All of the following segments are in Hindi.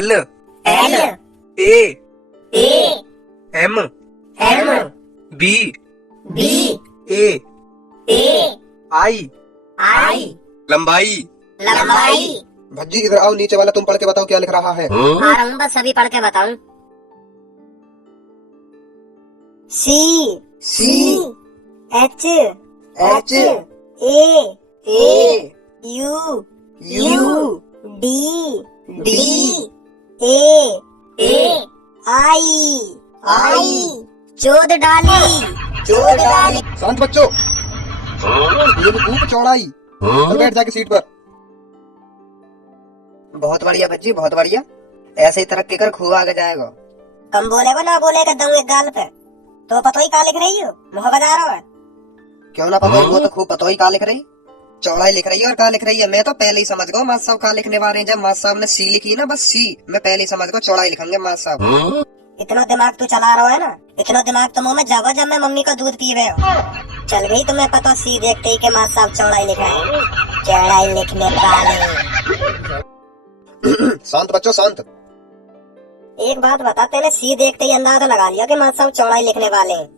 L L A A M M B B A A I I लंबाई। लंबाई। भज्जी इधर आओ, नीचे वाला तुम पढ़ के बताओ क्या लिख रहा है। आ रहा हूँ, बस अभी पढ़ के बताऊं। C C H H A A U U D D A A I I चोद डाली। चोर डाली। शांत बच्चों, ये खूब चौड़ाई। चल बैठ जाके सीट पर। बहुत बढ़िया भज्जी, बहुत बढ़िया। ऐसे ही तरक्की कर, खूब आगे जाएगा। कम बोलेगा ना बोलेगा दऊं एक गाल पे। तो पता ही का लिख रही हो, मुँह बजा रहा है। क्यों ना पता, वो तो खूब पता ही का लिख रही। चौड़ाई लिख रही है और का लिख रही है। मैं तो पहले ही समझ गया मास्टर साहब का लिखने वाले हैं। जब मास्टर साहब ने सी लिखी ना, बस सी, मैं पहले ही समझ गया चौड़ाई लिखेंगे मास्टर साहब। इतना दिमाग तू चला रहा है ना, इतना दिमाग तो मुंह में जावा जब मैं मम्मी का दूध पी रहे हो। चल गई तुम्हें पता सी देखते ही के मास्टर साहब चौड़ाई लिखा है। चौड़ाई लिखने वाले। शांत बच्चों, शांत। एक बात बता, तेने सी देखते ही अंदाजा लगा लिया कि मास्टर साहब चौड़ाई लिखने वाले हैं।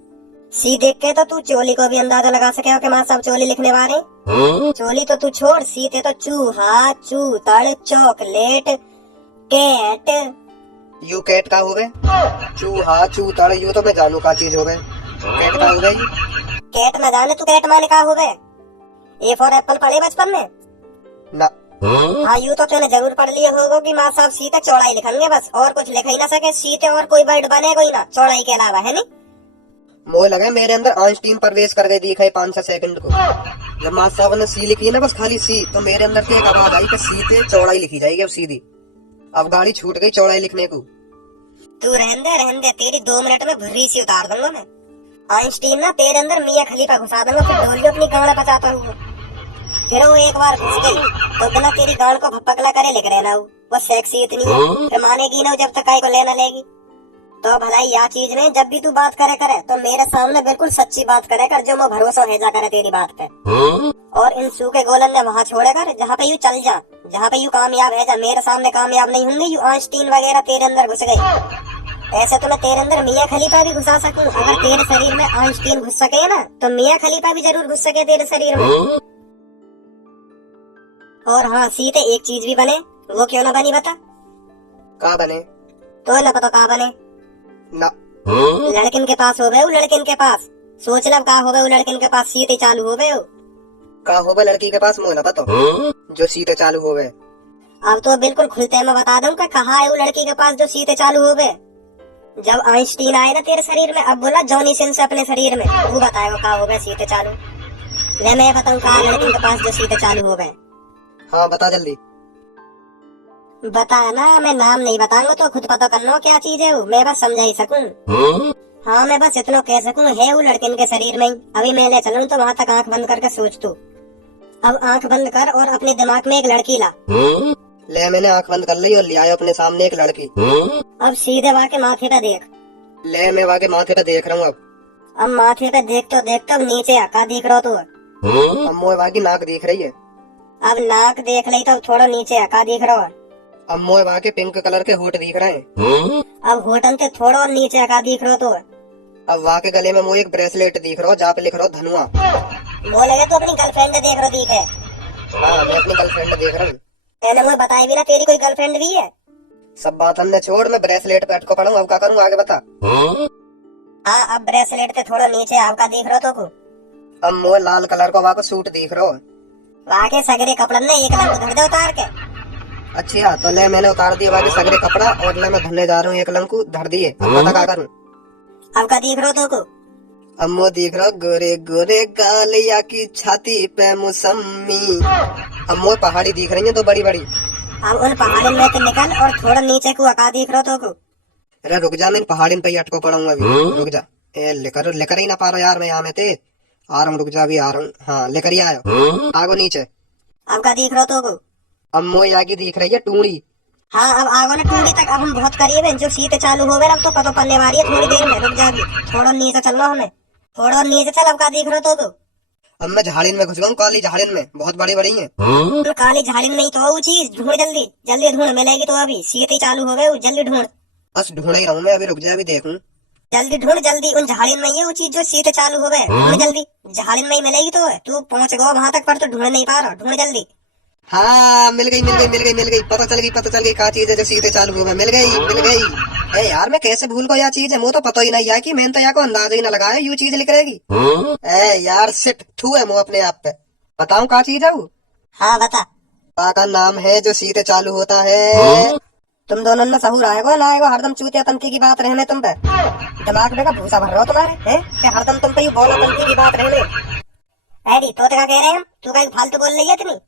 सी देख के तो तू चोली को भी अंदाजा लगा सके हो कि मास्टर साहब चोली लिखने वाले हैं। चोली तो तू छोड़, सी थे तो चूहा चूतड़ चॉकलेट कैट। यू कैट का हो गए, चूहा चूतड़, यू तो मैं जानू का चीज हो गए। कैट का हो गई। कैट न जाने तू, कैट माने का हो गए। ए फॉर एप्पल पढ़े बचपन में ना। हाँ, यू तो तूने जरूर पढ़ लिया होगा कि माँ साहब सीते चौड़ाई लिखेंगे, बस और कुछ लिख ही ना सके। सीते और कोई वर्ड बनेगा ही ना चौड़ाई के अलावा, है नी। मोह लगे मेरे अंदर आइंस्टीन प्रवेश कर गई, दिखा 5-6 सेकंड को। जब मास्टर साहब ने सी लिखी है ना, बस खाली सी, तो मेरे अंदर से एक आवाज आई कि सी से चौड़ाई लिखी जाएगी अब सीधी। अब गाड़ी छूट गई चौड़ाई लिखने को। तू रहने दे, तेरी 2 मिनट में भुर्री सी उतार दूंगा मैं। आइंस्टीन ना तेरे अंदर मियां खलीफा घुसा दूंगा, फिर डोली अपनी गाड़ बचाता हुआ। फिर वो एक बार घुस गई तो बिना तेरी गाड़ को भपकला करे लिख रहना वो सेक्सी इतनी है, फिर मानेगी ना जब तक काय को लेना लेगी। तो भलाई या चीज में जब भी तू बात करे तो मेरे सामने बिल्कुल सच्ची बात करे कर, जो मैं भरोसा है जा करे तेरी बात पे। और इन सूखे गोलन ने वहाँ छोड़े कर जहाँ पे यू चल जा, जहाँ पे यू कामयाब है जा। मेरे सामने कामयाब नहीं होंगे, यू आइंस्टीन वगैरह तेरे अंदर घुस गई। ऐसे तो मैं तेरे अंदर मियां खलीफा भी घुसा सकूं। अगर तेरे शरीर में आइंस्टीन घुस सके ना, तो मियां खलीफा भी जरूर घुस सके तेरे शरीर में। और हाँ, सीते एक चीज भी बने, वो क्यों ना बनी बता। का बने? तो ना पता का बने ना। लड़किन के पास हो गए, लड़किन के पास सोच लब का हो गए, लड़किन के पास सीते चालू हो गए। का हो गए लड़की के पास, मुँह ना पता जो सीते चालू हो गए। अब तो बिल्कुल खुलते मैं बता दूं कि कहाँ है वो लड़की के पास जो सीते चालू हो गए। जब आइंस्टीन आए ना तेरे शरीर में, अब बोला जॉनी सिंस अपने शरीर में, वो बताएगा का हो गए सीते चालू। ले मैं बताऊं कहाँ लड़की के पास जो सीते चालू हो गए। हाँ बता जल्दी। बता ना, मैं नाम नहीं बताऊंगा तो खुद पता कर लो क्या चीज है वो, मैं बस समझा ही सकूं। हाँ, मैं बस इतना कह सकूं है वो लड़किन के शरीर में ही। अभी मैं ले चलूं तो वहाँ तक आंख बंद करके सोच तू। अब आंख बंद कर और अपने दिमाग में एक लड़की ला। ले मैंने आंख बंद कर ली और ले आया अपने सामने एक लड़की। अब सीधे वहाँ के माथे पे देख। ले मैं वहाँ के माथे पे देख रहा हूँ। अब माथे पे देखते नीचे आका दिख रहा तू। अब मोह वहाँ की नाक दिख रही है। अब नाक देख ली तो थोड़ा नीचे आका दिख रहा। अब मोह वहाँ के पिंक कलर के होठ दिख रहे हैं। अब होठन से थोड़ा और नीचे आका दिख रहा तो। अब वहाँ के गले में मोह एक ब्रेसलेट दिख रहा, जहाँ पे लिख रहा धनुआ। बोलेगा तो अपनी गर्लफ्रेंड देख रहा दिखे। हाँ मैं अपनी गर्लफ्रेंड देख रहा हूँ। मैंने मुझे बताई भी ना तेरी कोई गर्लफ्रेंड भी है। सब बात हमने छोड़, मैं ब्रेसलेट पे अटको पड़ा हूँ। अब क्या करूँ आगे बता। हाँ, अब ब्रेसलेट से थोड़ा नीचे आपका दिख रहा तो। अब मोह लाल कलर का वहाँ का सूट दिख रहा। वहाँ के सगरे कपड़े ने एक लंग धर दे उतार के। अच्छा तो ले मैंने उतार दिया वहाँ के सगरे कपड़ा और ले मैं धरने जा रहा हूँ एक लंग को धर दिए। अब बता क्या करूँ। अब का दिख रहा तो। अब मोह दिख रहा गोरे गोरे गालिया की छाती पे मौसमी। अब मोह पहाड़ी दिख रही है तो बड़ी बड़ी। अब उन पहाड़ी में से निकल और थोड़ा नीचे को आका दिख रहा तो। अरे रुक जा, मैं पहाड़ी पे ही अटको पड़ूंगा अभी। रुक जा, लेकर ही ना पा रहा यार मैं यहाँ में थे। आ रहा हूँ, रुक जा अभी आ रहा हूँ। हाँ लेकर ही आया। आगो नीचे। अब का दिख रहा तो। अब मोह यहाँ की दिख रही है टूंगड़ी। हाँ, अब आगो ना टूंडी तक। अब हम बहुत करीब हैं, जो सीते चालू हो गए अब तो पता पड़ने वाली है थोड़ी देर में। रुक जा, थोड़ा नीचे चल रहा हमें, थोड़ा नीचे चल। अब का दिख रहा तो। अब मैं झाड़िन में घुस गया हूँ, काली झाड़िन में, बहुत बड़ी बड़ी है। तो काली झाड़िन में ही तो है वो चीज, ढूंढ जल्दी जल्दी ढूंढ, मिलेगी तो अभी सीते चालू हो गए वो, जल्दी ढूंढ बस ढूंढ ही रहा हूँ मैं, अभी रुक जा, अभी देखूं। जल्दी ढूंढ जल्दी, उन झाड़िन में ही है वो चीज जो सीते चालू हो गए, ढूंढ जल्दी, झाड़िन में ही मिलेगी तो है। तू पहुंच गया वहां तक पर तू ढूंढ नहीं पा रहा, ढूंढ जल्दी। हाँ मिल गई मिल गई मिल गई मिल गई, पता चल गई क्या चीज है जो सीधे चालू हुआ, मिल गई मिल गई। ए यार मैं कैसे भूल को यह चीज है, मुझे तो पता ही नहीं है कि मैंने तो यहाँ को अंदाजा ही ना लगाया यू चीज लिख रहेगी। ए यार सिट थू है मुँह अपने आप पे, बताऊं क्या चीज है वो? हाँ बता। का नाम है जो सीधे चालू होता है। तुम दोनों में सहूर आएगा ना आएगा, हरदम चूतिया तंती की बात रहने तुम पे, दिमाग में का भूसा भर रहा हो तुम्हारे हैं कि हरदम तुम पे ये बोला तंती की बात रहने। अरे तो क्या कह रहे हैं, तू कहीं फालतू बोल रही है इतनी?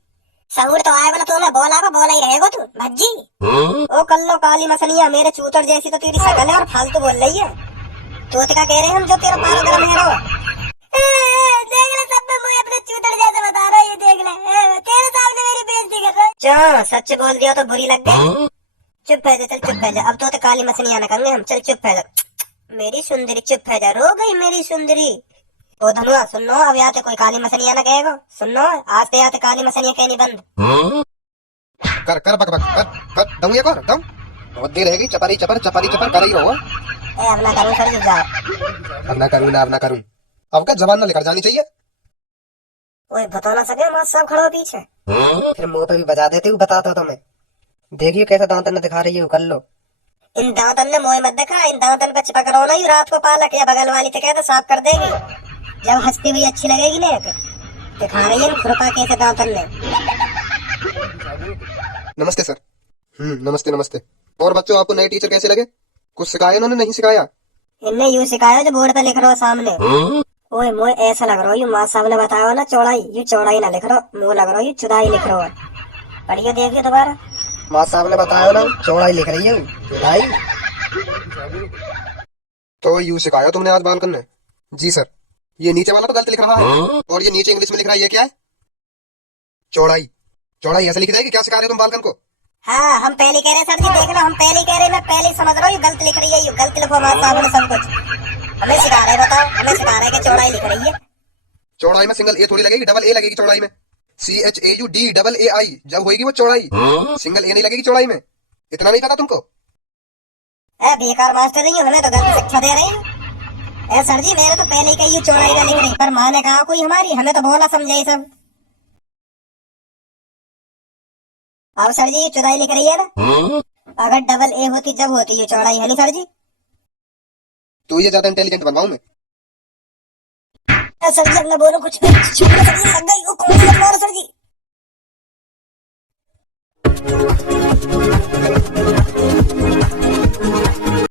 सहूर तो आएगा ना तुम्हें, बोला ही रहेगा तू भज्जी। ओ कल्लो काली मसलियां, मेरे चूतर जैसी तो तेरी शकल है और फालतू बोल रही है। तो क्या कह रहे हैं हम जो तेरा पारा गर्म है रो। देख ले सब में मुझे अपने चूतर जैसे बता रहा है, ये देख ले तेरे सामने मेरी बेइज्जती कर रहा है। चल सच बोल दिया तो बुरी लग गई, चुप है जा, चल चुप है जा, अब तो काली मसलियां न कहेंगे हम, चल चुप है जा मेरी सुंदरी, चुप है जा, रो गई मेरी सुंदरी। ओ धनुआ सुनो, अब यहाँ कोई काली मसलियां ना कहेगा, सुनो आज से यहाँ काली मसलियां कहनी बंद। कर कर बक बक कर दम ये कर दम, बहुत देर रहेगी, चपारी चपर कर ही रहो। ए अब ना करूं सर जी, जाओ। अब ना करूं, अब का जबान ना लेकर जानी चाहिए। ओए बता ना सके, मां सब खड़ो पीछे। फिर मुंह पे भी बजा देती हूँ, बताता तो मैं। देखियो कैसा दांतन दिखा रही है, कर लो। इन दांतन ने मोह मत देखा, इन दांतन पे चिपक रहो ना, यू रात को पालक या बगल वाली तो कहते साफ कर देगी, जब हंसती हुई अच्छी लगेगी ना दिखा रही है खुरपा कैसे दांतन ने। नमस्ते सर। नमस्ते नमस्ते। और बच्चों आपको नए टीचर कैसे लगे, कुछ सिखाया उन्होंने, नहीं सिखाया? इनने यूं सिखाया जो बोर्ड पे लिख रहा हो सामने। ओए मोए ऐसा लग रहा है यू माँ साहब ने बताया ना चौड़ाई, यू चौड़ाई ना लिख रहा, मुँह लग रहा है यू चुदाई लिख रहा है। पढ़ियो देखियो दोबारा, माँ साहब ने बताया ना चौड़ाई लिख रही है चुदाई। तो यू सिखाया तुमने आज बालकन ने? जी सर। ये नीचे वाला तो गलत लिख रहा है, और ये नीचे इंग्लिश में लिख रहा है, ये क्या है? चौड़ाई। चौड़ाई ऐसे लिख रहा है कि क्या सिखा रहे हो तुम बालकन को? हाँ हम पहले कह रहे सर जी, देख लो हम पहले कह रहे, मैं पहले समझ रहा हूँ गलत लिख रही है, यू गलत लिखो माँ साहब ने सब कुछ हमें सिखा रहे, बताओ हमें सिखा रहे कि चौड़ाई लिख रही है। चौड़ाई में सिंगल ए थोड़ी लगेगी, डबल ए लगेगी चौड़ाई में, CHAUD जब होगी वो चौड़ाई, सिंगल ए नहीं लगेगी चौड़ाई में, इतना नहीं पता तुमको? ए बेकार मास्टर नहीं हूँ, हमें तो गलत शिक्षा दे रही है। ए सर जी मेरे तो पहले ही कही चौड़ाई का लिख रही, पर माँ ने कहा कोई हमारी, हमें तो बोला समझे सब। अब सर जी ये चौड़ाई लिख रही है ना, अगर डबल ए होती जब होती ये चौड़ाई, है नहीं सर जी? तो ये ज्यादा इंटेलिजेंट बनवाऊं मैं? सर जी अब मैं बोलूं कुछ, सर जी लग गई वो कौन सी सर जी।